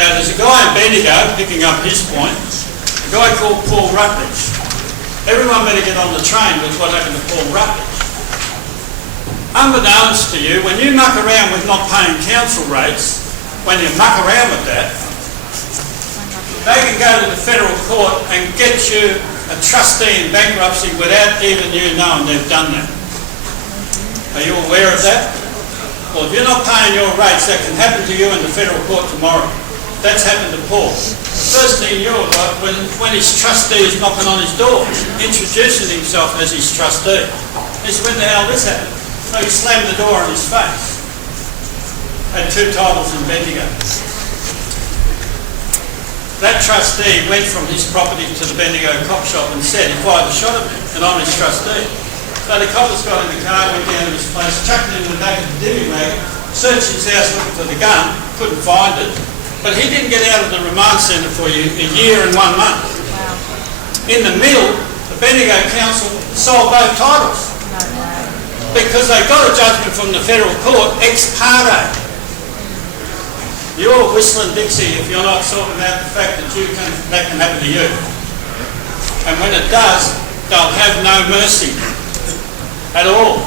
Now, there's a guy in Bendigo, picking up his point, a guy called Paul Rutledge. Everyone better get on the train with what happened to Paul Rutledge. Unbeknownst to you, when you muck around with not paying council rates, when you muck around with that, they can go to the federal court and get you a trustee in bankruptcy without even you knowing they've done that. Are you aware of that? Well, if you're not paying your rates, that can happen to you in the federal court tomorrow. That's happened to Paul. First thing you knew about when his trustee is knocking on his door, introducing himself as his trustee. He said, when the hell this happened? So he slammed the door in his face. Had 2 titles in Bendigo. That trustee went from his property to the Bendigo cop shop and said he fired a shot at me and I'm his trustee. So the coppers got in the car, went down to his place, chucked it in the back of the divvy wagon, searched his house looking for the gun, couldn't find it, but he didn't get out of the remand centre for you a year and 1 month. Wow. In the middle, the Bendigo Council sold both titles because they got a judgment from the federal court ex parte. You're whistling Dixie if you're not sorting out the fact that that can happen to you. And when it does, they'll have no mercy at all.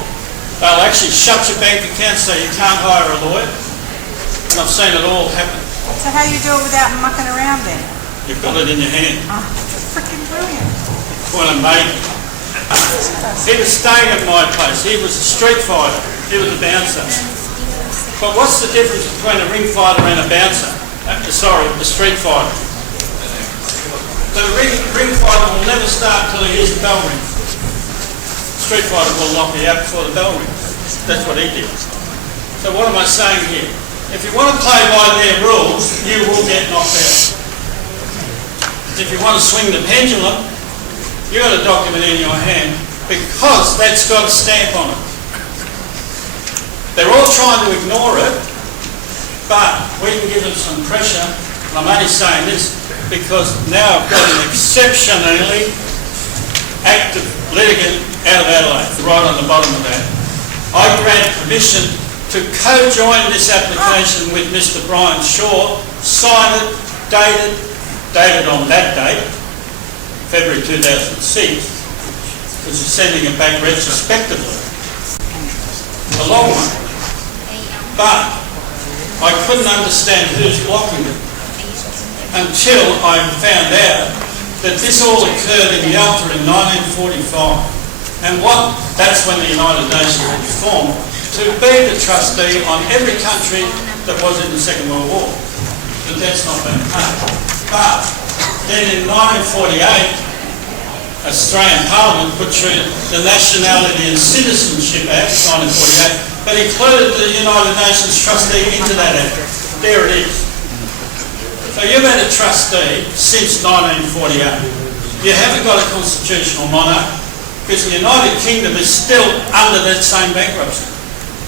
They'll actually shut your bank account so you can't hire a lawyer. And I've seen it all happen. So how do you do it without mucking around then? You've got it in your hand. Oh, that's freaking brilliant. What a mate. He was staying at my place. He was a street fighter. He was a bouncer. But what's the difference between a ring fighter and a bouncer? Sorry, a street fighter. The ring fighter will never start until he hears the bell ring. Street fighter will knock you out before the bell rings. That's what he did. So what am I saying here? If you want to play by their rules, you will get knocked out. If you want to swing the pendulum, you've got a document in your hand because that's got a stamp on it. They're all trying to ignore it, but we can give them some pressure. And I'm only saying this because now I've got an exceptionally active litigant out of Adelaide, right on the bottom of that. I grant permission to co-join this application with Mr. Brian Shaw, sign it, dated on that date, February 2006, because you're sending it back retrospectively. A long one. But I couldn't understand who's blocking it until I found out that this all occurred in Yalta in 1945. And that's when the United Nations was formed, to be the trustee on every country that was in the Second World War. But that's not been paid. But then in 1948, Australian Parliament put through the Nationality and Citizenship Act, 1948, but included the United Nations trustee into that act. There it is. So you've had a trustee since 1948. You haven't got a constitutional monarch because the United Kingdom is still under that same bankruptcy.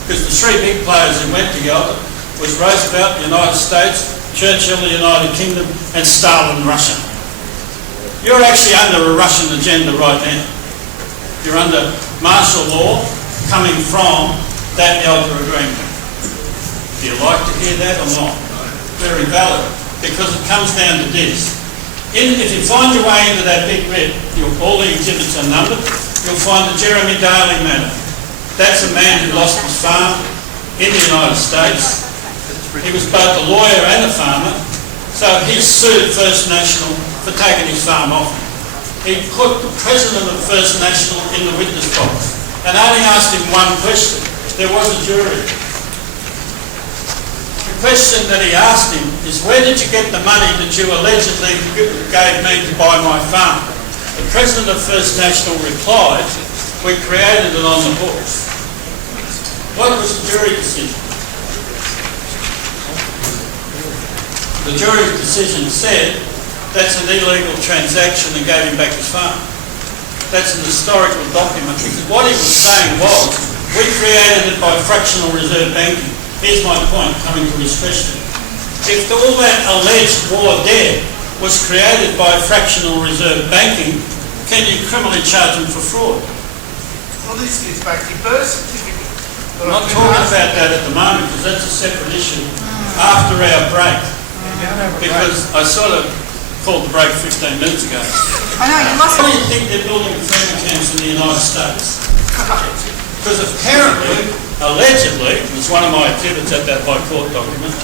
Because the 3 big players who went together was Roosevelt, the United States, Churchill, the United Kingdom, and Stalin, Russia. You're actually under a Russian agenda right now. You're under martial law coming from that Yalta agreement. Do you like to hear that or not? Very valid, because it comes down to this. If you find your way into that big writ, all the exhibits are numbered, you'll find the Jeremy Daly matter. That's a man who lost his farm in the United States. He was both a lawyer and a farmer, so he sued First National for taking his farm off him. He put the president of First National in the witness box and only asked him one question. There was a jury. The question that he asked him is, where did you get the money that you allegedly gave me to buy my farm? The president of First National replied, we created it on the books. What was the jury decision? The jury's decision said that's an illegal transaction and gave him back his farm. That's an historical document because what he was saying was, we created it by fractional reserve banking. Here's my point coming to his question. If all that alleged war debt was created by fractional reserve banking, can you criminally charge him for fraud? Well, this gets back to your birth certificate. I'm not talking about that at the moment because that's a separate issue after our break. because I sort of called the break 15 minutes ago. I know, you lost Why do it. you think they're building FEMA camps in the United States? Because apparently, allegedly, there's one of my exhibits at that High Court document.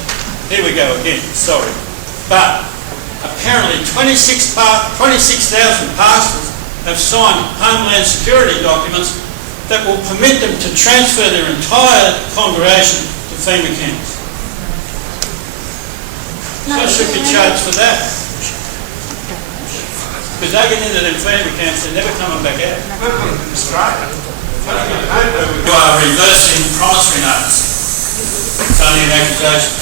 Here we go again, sorry. But apparently 26,000 pastors have signed Homeland Security documents that will permit them to transfer their entire congregation to FEMA camps. So I should be charged for that. Because they get into them FEMA camps, they're never coming back out. We're putting them in Australia. You are reversing promissory notes. It's only an accusation.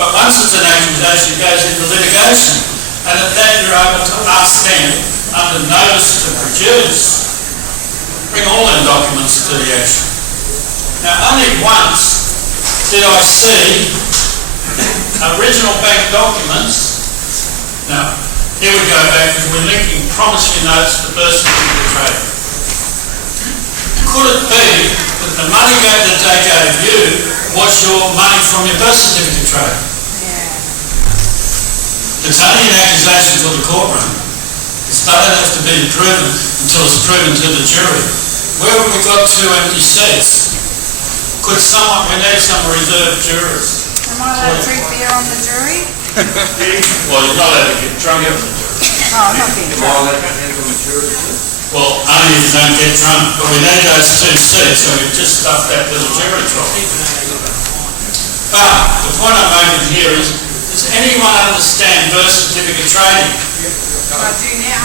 But once it's an accusation, it goes into litigation. And at that you're able to ask them, under notice to produce, bring all them documents to the action. Now only once did I see original bank documents. Now, here we go back because we're linking promissory notes to birth certificate trading. Could it be that the money that they gave you was your money from your birth certificate trade? It's only an accusation for the courtroom. It doesn't have to be proven until it's proven to the jury. Where have we got two empty seats? We need some reserved jurors. Am I allowed to drink beer on the jury? Well, you're not allowed to get drunk at the jury. Oh, I'm not being drunk. Well, only if you don't get drunk. But we need those two seats, so we've just stuffed that little jury trolley. But the point I'm making here is, does anyone understand birth certificate trading? I do now.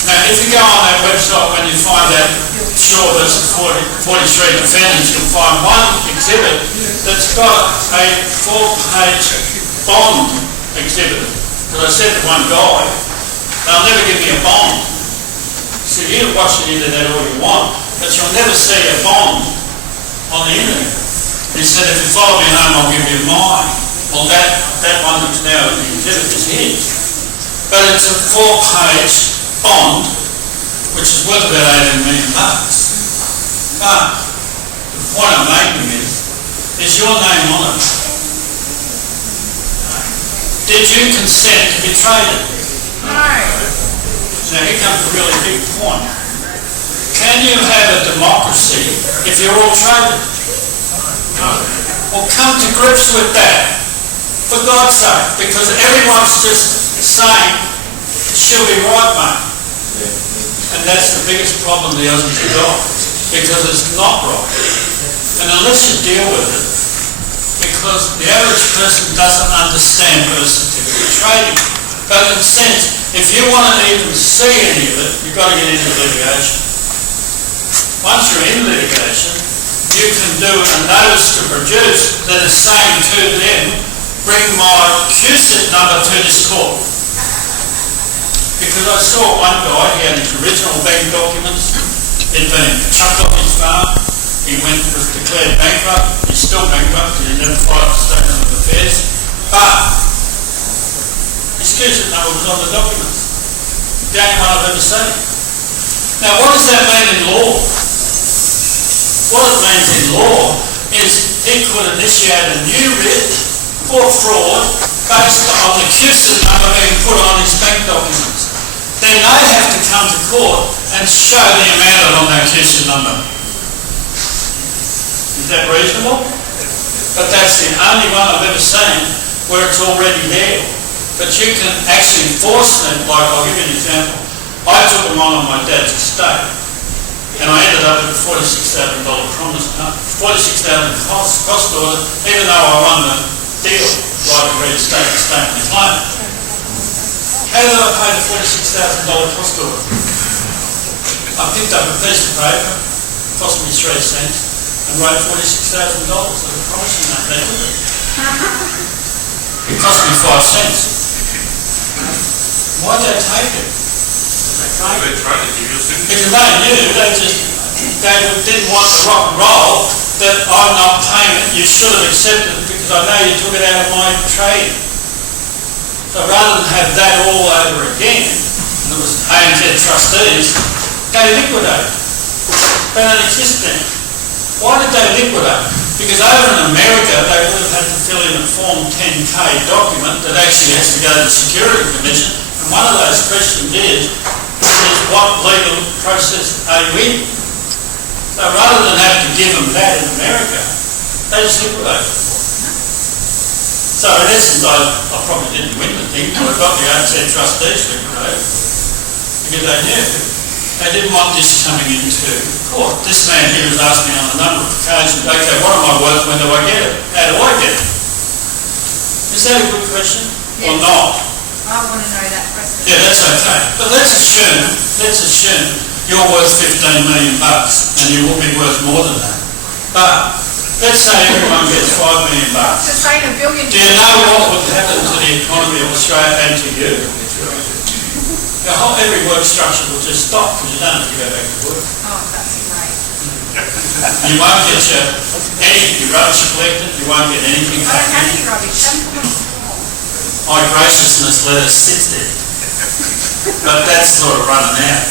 Now, if you go on that website, when you find that Shaw versus 43 defendants, you'll find one exhibit that's got a 4-page bond exhibit. Because I said to one guy, they'll never give me a bond. So you can watch the internet all you want, but you'll never see a bond on the internet. He said, if you follow me home, I'll give you mine. Well, that one that's now in the exhibit is his. But it's a 4-page bond, which is worth about $18 million. But the point I'm making is your name on it. Did you consent to be traded? No. Now here comes a really big point. Can you have a democracy if you're all traded? No. Well, come to grips with that, for God's sake, because everyone's just saying, she'll be right, mate. And that's the biggest problem the Aussies have got, because it's not right. And unless you deal with it, because the average person doesn't understand birth certificate trading. But in a sense, if you want to even see any of it, you've got to get into litigation. Once you're in litigation, you can do a notice to produce that is saying to them, bring my QSIP number to this court. Because I saw one guy, he had his original bank documents, he'd been chucked off his farm, he was declared bankrupt, he's still bankrupt because he never filed a statement of affairs, but his QSIP number was on the documents. The only one I've ever seen. Now what does that mean in law? What it means in law is he could initiate a new writ for fraud based on the QSIP number being put on his bank documents. Then they have to come to court and show the amount on that QSIP number. Is that reasonable? But that's the only one I've ever seen where it's already there. But you can actually force them, like I'll give you an example. I took them on my dad's estate and I ended up with a $46,000 cost order, even though I won the deal, like a real estate statement of claim. How did I pay the $46,000 cost order? I picked up a piece of paper, cost me 3 cents, and wrote $46,000. I can promise you that, they took it. It cost me 5 cents. Why'd they take it? Because they knew, they didn't want the rock and roll that I'm not paying it, you should have accepted it because I know you took it out of my trade. So rather than have that all over again, and it was ANZ trustees, they liquidated. They don't exist then. Why did they liquidate? Because over in America, they would have had to fill in a Form 10K document that actually has to go to the Security Commission. And one of those questions is what legal process are you in? So rather than have to give them that in America, they just liquidate it. So in essence, I probably didn't win the thing, but I got the ANZ trustees liquidated because they knew. They didn't want this coming into court. This man here has asked me on a number of occasions, okay, what am I worth, when do I get it? How do I get it? Is that a good question? Or Yes. not? I want to know that process. Yeah, that's okay. But let's assume you're worth 15 million bucks and you will be worth more than that. But let's say everyone gets 5 million bucks. To say $1 billion. Do you know what would happen to the economy of Australia and to you? Every work structure will just stop because you don't have to go back to work. Oh, that's great. You won't get your rubbish collected, you won't get anything I back don't have in. any rubbish. My graciousness let us sit there. But that's sort of running out.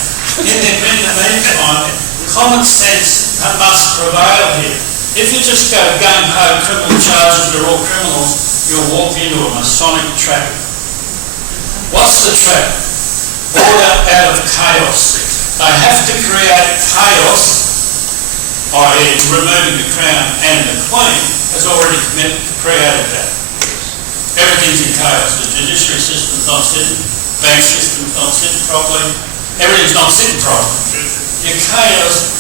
In the meantime, common sense must prevail here. If you just go gung-ho, criminal charges, they're all criminals, you'll walk into a Masonic trap. What's the trap? Order out of chaos. They have to create chaos, i.e. removing the Crown and the Queen has already created that. Everything's in chaos. The judiciary system's not sitting, bank system's not sitting properly, everything's not sitting properly. Your chaos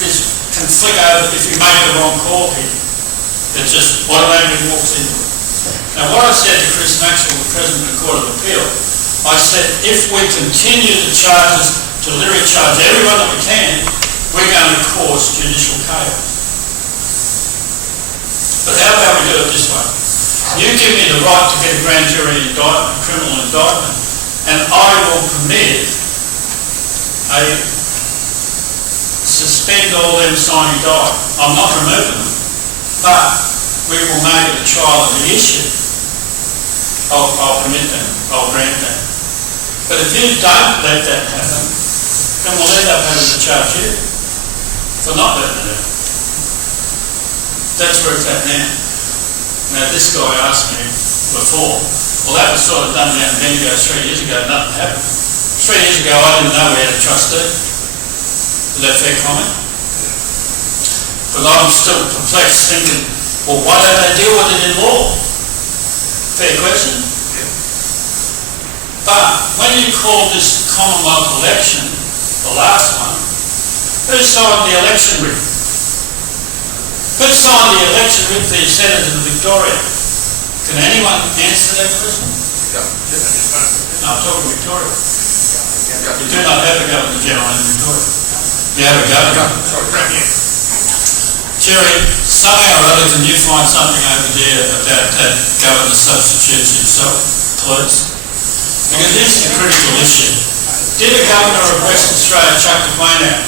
can flick over if you make the wrong call here. It just automatically walks into it. Now what I said to Chris Maxwell, the President of the Court of Appeal, I said if we continue to literally charge everyone that we can, we're going to cause judicial chaos. But how about we do it this way? You give me the right to get a grand jury indictment, criminal indictment, and I will permit suspend all them signing die. I'm not removing them, but we will make it a trial of the issue. I'll permit that. I'll grant that. But if you don't let that happen, then we'll end up having to charge you for not letting it happen. That's where it's at now. Now this guy asked me before, well that was sort of done down in Bendigo 3 years ago, nothing happened. 3 years ago I didn't know we had a trustee. Is that fair comment? But I'm still perplexed thinking, well why don't they deal with it in law? Fair question? But when you call this Commonwealth election, the last one, who signed the election writ? Who signed the election writ for your senators in Victoria? Can anyone answer that question? No, I'm talking Victoria. You do not have a Governor General in Victoria. You have a Governor. Jerry, somehow or other can you find something over there about that Governor substitutes himself, please? Because this is a critical issue. Did the Governor of Western Australia chuck the Queen out?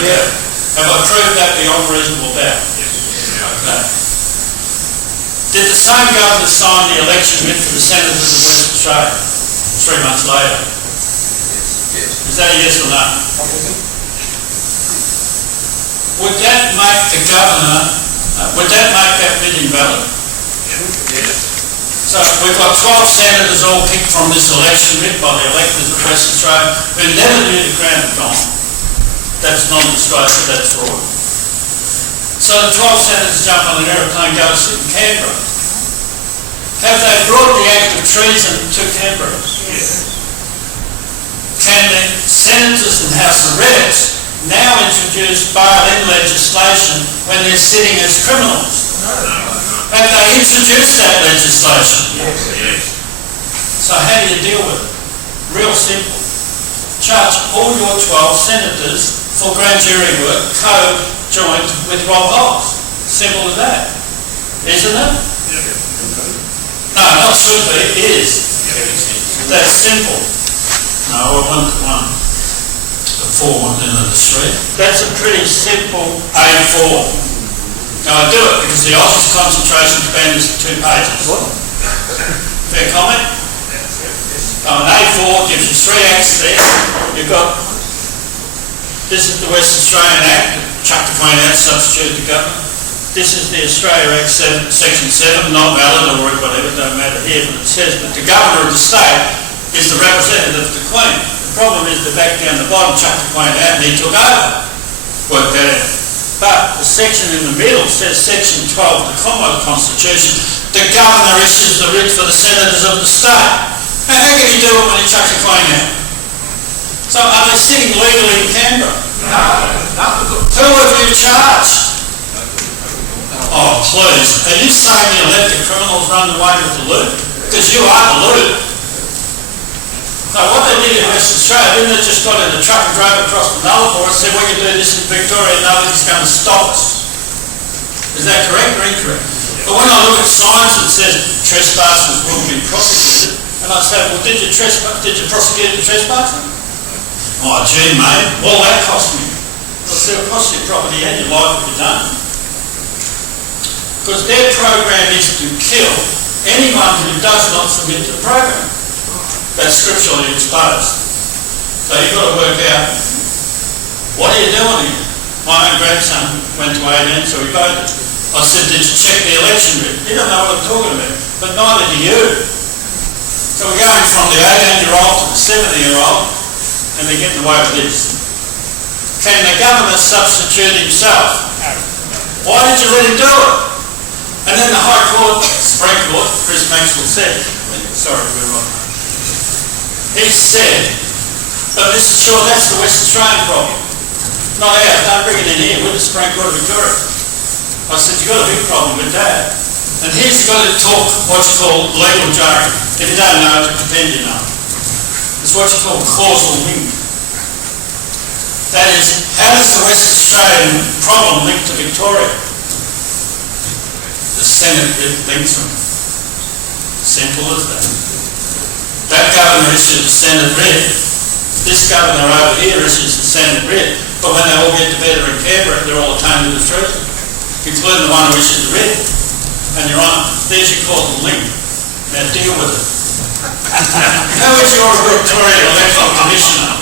Okay. Have I proved that beyond reasonable doubt? Okay. Did the same Governor sign the election writ for the senators of Western Australia 3 months later? Is that a yes or no? Would that make the Governor, would that make that writ invalid? Yes. So we've got 12 senators all picked from this election writ by the electors of Western Australia who never knew the Crown had gone. That's non-disclosure, that's fraud. So the 12 senators jump on an aeroplane, go to sit in Canberra. Have they brought the act of treason to Canberra? Yes. Can the senators and House of Reps now introduce bail-in legislation when they're sitting as criminals? No. Have they introduced that legislation? Yes. So how do you deal with it? Real simple. Charge all your 12 senators for grand jury work, co-joint with Rob Hobbs. Simple as that. Isn't it? No, not should be, it is. That's simple. No, we're 1 to 1. The 4 and the 3. That's a pretty simple A4. Now I do it because the office concentration span is 2 pages. Fair comment? An A4 gives you 3 acts there. You've got, this is the West Australian Act, chuck the Queen out, substitute the Governor. this is the Australia Act 7, Section 7, not valid or whatever, don't matter here, but it says that the Governor of the state is the representative of the Queen. The problem is the back down the bottom chucked the Queen out and he took over. Worked that out. But the section in the middle says Section 12 of the Commonwealth Constitution, the Governor issues the writ for the Senators of the state. Now how can he do it when he chucks the Queen out? So are they sitting legally in Canberra? No. Who have you charged? Oh, please. Are you saying you let the criminals run away with the loot? Because you are the loot. So what they did in Western Australia, didn't they just got in a truck and drove across the Nullarbor and said, we can do this in Victoria and nobody's going to stop us? Is that correct or incorrect? But when I look at signs that says trespassers will be prosecuted, and I say, well, did you prosecute the trespasser? Oh, gee, mate, all that cost me. Well, see, it cost you property and your life if you don't. Because their program is to kill anyone who does not submit to the program. That's scripturally exposed. So you've got to work out, what are you doing here? My own grandson went to 18, so he voted. I said, did you check the election bit? He don't know what I'm talking about, but neither do you. So we're going from the 18-year-old to the 70-year-old, and they're getting away with this. Can the Governor substitute himself? Why did you let him do it? And then the High Court, Supreme Court, Chris Maxwell said, sorry, we're on. He said, but Mr. Shaw, that's the West Australian problem. Not ours, don't bring it in here, we're the Supreme Court of Victoria. I said, you've got a big problem with that. And here's got to talk what you call legal jargon. If you don't know, to pretend you know. It's what you call causal link. That is, how does the West Australian problem link to Victoria? The Senate links them. Simple as that. That Governor issued the Senate writ. This Governor over here issues the Senate writ. But when they all get together in Canberra, they're all attainted with treason, including the one who issued the writ. And Your Honour, there's your causal link. Now deal with it. How is your Victorian Electoral Commissioner?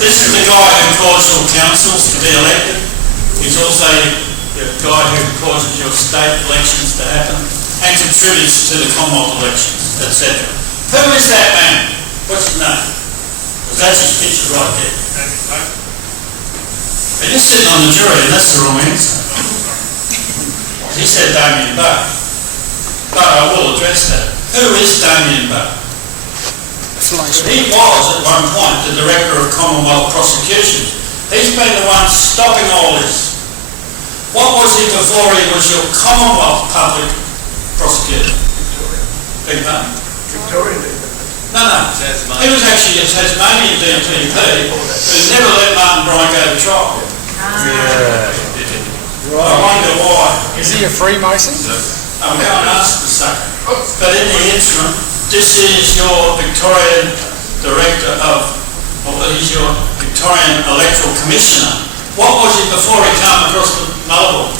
This is the guy who calls your councils to be elected. He's also the guy who causes your state elections to happen and contributes to the Commonwealth elections, etc. Who is that man? What's his name? Because that's his picture right there. And you're sitting on the jury and that's the wrong answer. He said Damien Buck. But I will address that. Who is Damien Buck? He was at one point the Director of Commonwealth Prosecutions. He's been the one stopping all this. What was he before he was your Commonwealth Public Prosecutor? Big pardon? Victoria. No. He was actually a Tasmanian DPP who never let Martin Bryan go to trial. I wonder why. Is he a Freemason? I'm going to ask the sucker. But in the interim, this is your Victorian Director of, or he's your Victorian Electoral Commissioner. What was he before he came across the Nullarbor?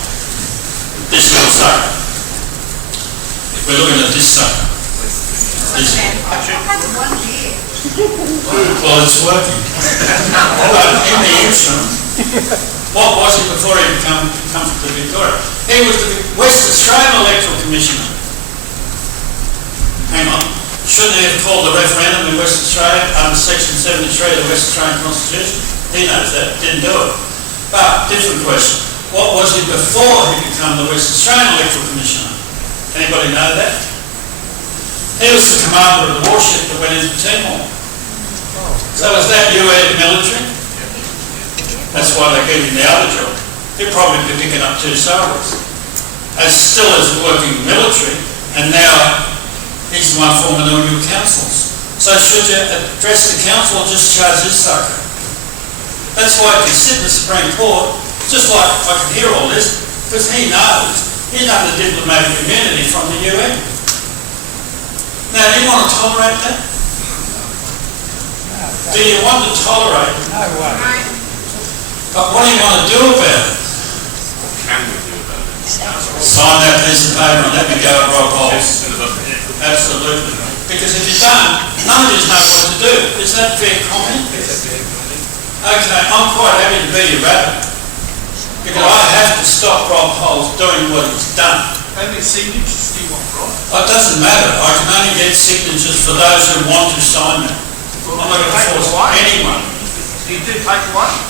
This little sucker. If we're looking at this sucker. This one. I've had one year. Well, it's working. But in the interim, what was he before he comes to Victoria? He was the West Australian Electoral Commissioner. Hang on. Shouldn't he have called the referendum in West Australia under Section 73 of the West Australian Constitution? He knows that, didn't do it. But, different question. What was he before he became the West Australian Electoral Commissioner? Anybody know that? He was the commander of the warship that went into Timor. So is that UN military? That's why they gave him the other job. He'd probably be picking up 2 salaries. As still as working military, and now he's the one forming all your councils. So should you address the council or just charge this sucker? That's why he can sit in the Supreme Court, just like I can hear all this, because he knows he's under diplomatic immunity from the UN. Now, do you want to tolerate that? Do you want to tolerate it? No way. But what do you want to do about it? Can we do about it? Sign that piece of paper and let me go at Rob Holes. Absolutely. Because if you don't, none of you know what to do. Is that fair comment? Okay, I'm quite happy to be your rabbit. Because I have to stop Rob Holes doing what he's done. How many signatures do you want, Rob? It doesn't matter, I can only get signatures for those who want to sign them. I'm not going to force anyone. You do take one?